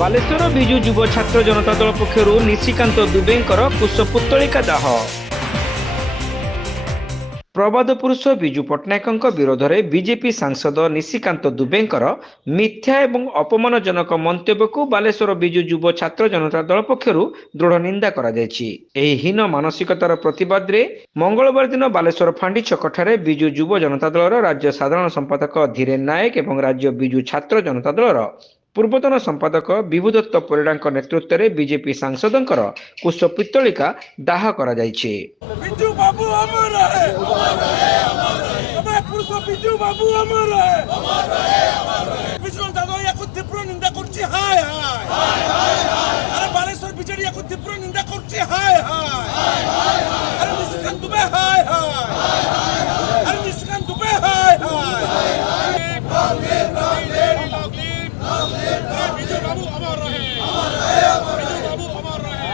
ବାଲେଶ୍ୱର ବିଜୁ ଯୁବ ଛାତ୍ର ଜନତା ଦଳ ପକ୍ଷରୁ ନିଶିକାନ୍ତ ଦୁବେଙ୍କର କୁଶପୁତ୍ତଳିକା ଦାହ। ପ୍ରବାଦ ପୁରୁଷ ବିଜୁ ପଟ୍ଟନାୟକଙ୍କ ବିରୋଧରେ ବିଜେପି ସାଂସଦ ନିଶିକାନ୍ତ ଦୁବେଙ୍କର ମିଥ୍ୟା ଏବଂ ଅପମାନଜନକ ମନ୍ତବ୍ୟକୁ ବାଲେଶ୍ୱର ବିଜୁ ଯୁବ ଛାତ୍ର ଜନତା ଦଳ ପକ୍ଷରୁ ଦୃଢ଼ ନିନ୍ଦା କରାଯାଇଛି। ଏହି ହୀନ ମାନସିକତାର ପ୍ରତିବାଦରେ ମଙ୍ଗଳବାର ଦିନ ବାଲେଶ୍ୱର ଫାଣ୍ଡି ଛକଠାରେ ବିଜୁ ଯୁବ ଜନତା ଦଳର ରାଜ୍ୟ ସାଧାରଣ ସମ୍ପାଦକ ଧୀରେନ ନାୟକ ଏବଂ ରାଜ୍ୟ ବିଜୁ ଛାତ୍ର ଜନତା ଦଳର ପୂର୍ବତନ ସମ୍ପାଦକ ବିଭୁଦତ୍ତ ପରିଡ଼ାଙ୍କ ନେତୃତ୍ୱରେ ବିଜେପି ସାଂସଦଙ୍କର କୁଶପୁତ୍ତଳିକା ଦାହ କରାଯାଇଛି। बिजू बाबू अमर है, हमारे पुरुष बिजू बाबू अमर है। बिजू दादा या कुछ तीव्र निंदा करछि हाय हाय। अरे बालेश्वर बिजेडी या कुछ तीव्र निंदा करछि हाय हाय। अरे निशिकांत दुबे हाय हाय। अरे निशिकांत दुबे हाय हाय। बिजू बाबू अमर रहे, बिजू बाबू अमर रहे,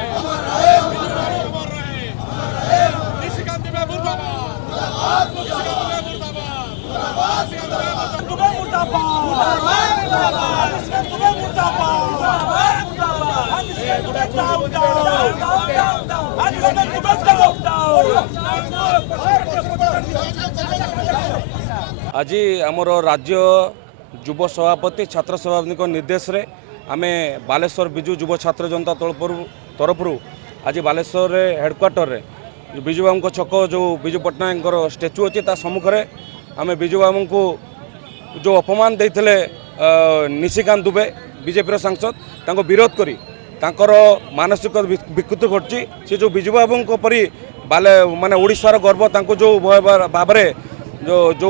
बिजू बाबू अमर रहे। निशिकांत दुबे मुर्दाबाद, निशिकांत दुबे मुर्दाबाद, निशिकांत दुबे मुर्दाबाद, निशिकांत दुबे मुर्दाबाद, Nishikant Dubey down down, Nishikant Dubey down down. आज आमर राज्य युव सभापति छात्र सभापति निर्देश रे आमे बालेश्वर बिजू युव छात्र जनता तरफ आज बालेश्वर हेडक्वार्टर रे बिजू बाबू छक जो बिजू पट्टनायक स्टेच्यू अच्छी सम्मुखें आम बिजू बाबू को जो अपमान देते निशिकांत दुबे बीजेपी सांसद तांको विरोध करी तांकर मानसिक विकृति घटी से जो बिजू बाबू परी बाले माने ओडिशार गर्व तांको जो भाव जो जो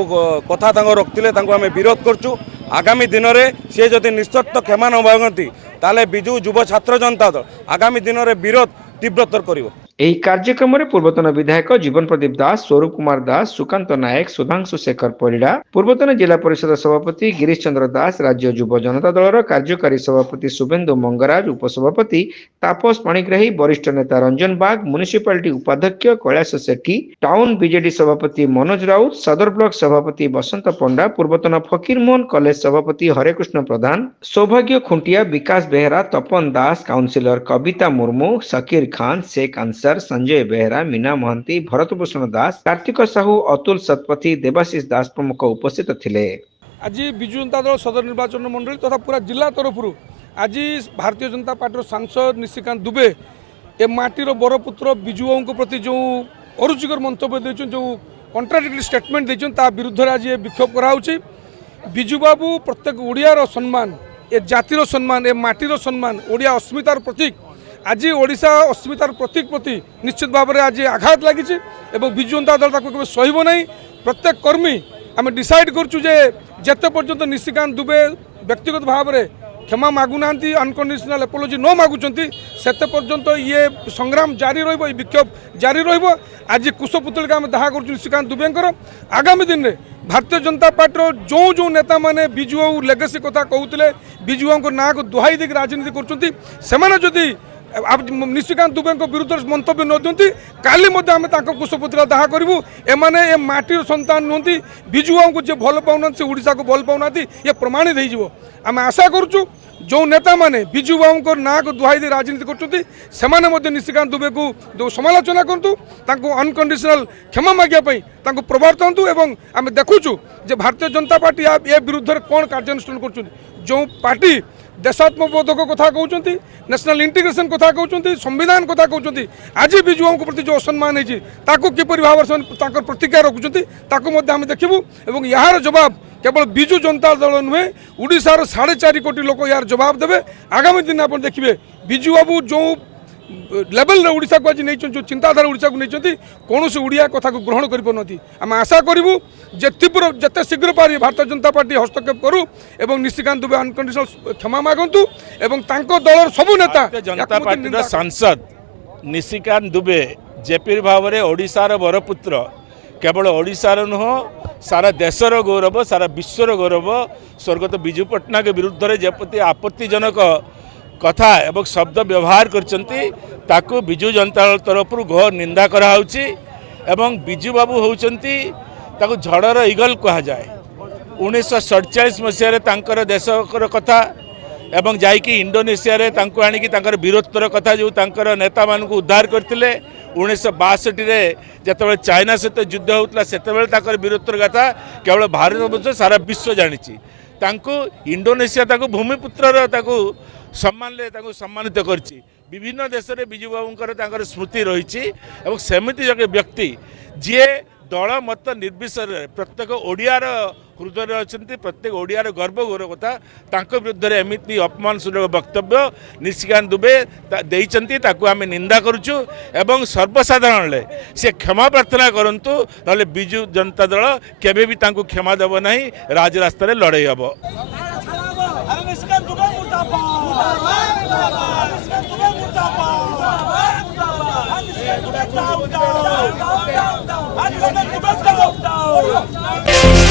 कथा रखते आम विरोध करचु। आगामी दिन में सी जदि निश्चित क्षमा न मागती ताले बिजू युव छात्र जनता दल आगामी दिन में विरोध तीव्रतर करिवो। ଏହି କାର୍ଯ୍ୟକ୍ରମରେ ପୂର୍ବତନ ବିଧାୟକ ଜୀବନ ପ୍ରଦୀପ ଦାସ, ସ୍ୱରୂପ କୁମାର ଦାସ, ସୁକାନ୍ତ ନାୟକ, ସୁଧାଂଶୁ ଶେଖର ପରିଡ଼ା, ପୂର୍ବତନ ଜିଲ୍ଲା ପରିଷଦ ସଭାପତି ଗିରୀଶ ଚନ୍ଦ୍ର ଦାସ, ରାଜ୍ୟ ଯୁବ ଜନତା ଦଳର କାର୍ଯ୍ୟକାରୀ ସଭାପତି ଶୁଭେନ୍ଦୁ ମଙ୍ଗରାଜ, ଉପସଭାପତି ତାପସ ପାଣିଗ୍ରାହୀ, ବରିଷ୍ଠ ନେତା ରଞ୍ଜନ ବାଗ, ମ୍ୟୁନିସିପାଲିଟି ଉପାଧ୍ୟକ୍ଷ କୈଳାସ ସେଠୀ, ଟାଉନ ବିଜେଡି ସଭାପତି ମନୋଜ ରାଉତ, ସଦର ବ୍ଲକ ସଭାପତି ବସନ୍ତ ପଣ୍ଡା, ପୂର୍ବତନ ଫକୀରମୋହନ କଲେଜ ସଭାପତି ହରେକୃଷ୍ଣ ପ୍ରଧାନ, ସୌଭାଗ୍ୟ ଖୁଣ୍ଟିଆ, ବିକାଶ ବେହେରା, ତପନ ଦାସ, କାଉନସିଲର କବିତା ମୁର୍ମୁ, ସକିର ଖାନ, शेख अंसर, संजय बेहरा, मीना महंती, भरतभूषण दास, कार्तिक साहू, अतुल सतपथी, देवाशीष दास प्रमुख उपस्थित थिले। आज विजु जनता दल सदर निर्वाचन मंडली तथा पूरा जिला तरफ आज भारतीय जनता पार्टी सांसद निशिकांत दुबे ए माटीर बरपुत्र बिजू बाबू प्रति जो अरुचिकर मंतव्य देछन जो कॉन्ट्राडिक्टरी स्टेटमेंट देछन ता विरुद्ध आज ये विक्षोभ कराउछि। बिजू बाबू प्रत्येक ओडियार सम्मान, ए जातिर सम्मान, ए माटीर सम्मान, ओडिया अस्मितार प्रतीक। आज ओडिशा अस्मितार प्रतीक प्रति निश्चित भाव में आज आघात लगी विजु जनता दल केवल सहब ना। प्रत्येक कर्मी आम डिसाइड करूँ जेते पर्यंत निशिकांत दुबे व्यक्तिगत भाव में क्षमा मागुना अनकंडीशनल एपोलोजी न मागुंट से पर्यंत ये संग्राम जारी विक्षोभ जारी आज कुशपुतलिका आम दाह कर निशिकांत दुबेंकर। आगामी दिन में भारतीय जनता पार्टी जो जो नेता माने बिजू बाबू लेगेसी कथा कहते बिजू बाबू ना को दुहाई देकर राजनीति कर निशिकांत दुबे विरुद्ध मंतव्य न दिखती काली आम कुशपुतलिका दाह करूँ। एमाने ए माटीर सन्तान नुहति बिजू बाबू जी भल पाऊना से ओडिशा को भल पाऊना ये प्रमाणित हो। आम आशा करुँ जो नेता माने बिजू बाबू ना को दुहाई दे राजनीति कर निशिकांत दुबे को जो समालोचना करूँ अनकंडीशनल क्षमा मागे प्रवर्तन्तु। एवं आम देखुचु जे भारतीय जनता पार्टी ए विरुद्ध कौन कार्यानुष्ठान कर जो पार्टी देशात्मबोधक कथा कहते, नेशनल इंटीग्रेशन कथा कहते, संविधान कथा कहते, आज बिजू बाबू प्रति जो असम्मान होती किपर भाव से प्रतिक्रिया रखुच्च आम देखू। और यार जवाब केवल बिजू जनता दल नुहे ओडिशार 4.5 कोटी लोक यार जवाब देवे। आगामी दिन आप देखिए बिजू बाबू जो लेवल ओडिशा को आज नहीं जो चिंताधारा ओडिशा को नहीं कौन से ओडिया कथा को ग्रहण कर आम आशा करूँ जे तीव्र जिते शीघ्र पारि भारतीय जनता पार्टी हस्तक्षेप करूँ और निशिकांत दुबे अनकंडीशनल क्षमा मागंतु एवं दलर सबू नेता जनता पार्टी सांसद निशिकांत दुबे जेपी भाव में ओडिशार बरपुत्र केवल ओडिशार नुह सारा देशर गौरव सारा विश्वर गौरव स्वर्गत बिजू पट्टनायक विरुद्ध जेपति आपत्तिजनक कथा एवं शब्द व्यवहार करछंती बिजू जनता दल तरफ घोर निंदा कराउछि। एवं बिजू बाबू होउछंती ताकू झड़र इगल कहा जाए। 1947 मसीह देशर कथा एवं जाइकी इंडोनेशिया रे तांको आनिकी तांकर वीरत्वर कथा जो तांकर नेता मानकु उद्धार करथिले 1962 रे जेतेबेले चाइना सहित युद्ध होउतला सेतेबेले तांकर वीरत्वर कथा केवल भारत वर्ष सारा विश्व जानिछि तांको इंडोनेशिया तांको भूमिपुत्रर तांको सम्मानित करछि विभिन्न देश में विजु बाबूंकर तांकर स्मृति रही और सेमिति जगह व्यक्ति जी दल मत निर्विशेष प्रत्येक ओडियार हृदय अच्छा प्रत्येक ओडियार गर्व गौरव कथा तांको विरुद्ध में एमती अपमानजनक वक्तव्य निशिकांत दुबे देइचंती ताकू आमे निंदा करूछु एवं सर्वसाधारण से क्षमा प्रार्थना करंतु नले बिजु जनता दल केबे भी तांको क्षमा देव नहीं राजरास्ता रे लड़ाई हबो। निशिकांत दुबे मुर्दाबाद निशिकांत दुबे मुर्दाबाद निशिकांत दुबे मुर्दाबाद निशिकांत दुबे मुर्दाबाद